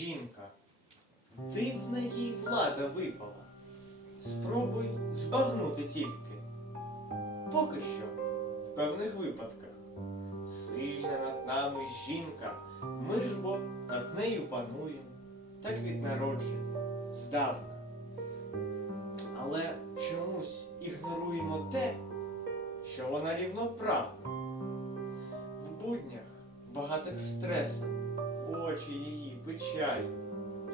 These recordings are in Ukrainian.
жінка. Дивна їй влада випала. Спробуй збагнути тільки. Поки що, в певних випадках, сильна над нами жінка, ми ж бо над нею пануємо, так від народження, здавна. Але чомусь ігноруємо те, що вона рівноправна. В буднях багатих стресів, очі її печальні.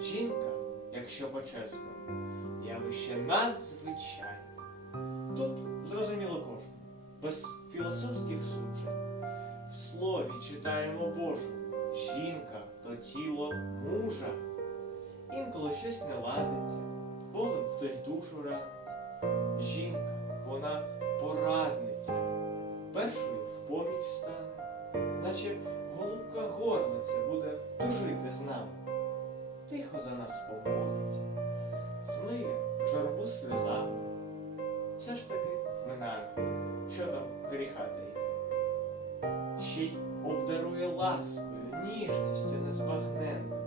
Жінка, якщо почесно, явище надзвичайне. Тут зрозуміло кожен, без філософських суджень. В слові читаємо Божу, жінка то тіло мужа. Інколи щось не ладиться, болем хтось душу ранить. Жінка, вона порадниця, першою в поміч стане, наче голубка буде з нами. Тихо за нас помолиться, змиє журбу сльозами. Все ж таки минає, що там гріха таїти. Ще й обдарує ласкою, ніжністю незбагненною.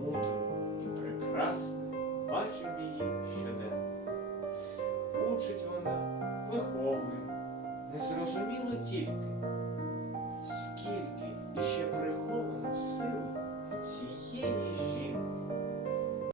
Мудрою і прекрасною бачимо її щоденно. Учить вона, виховує, незрозуміло тільки, скільки іще приховано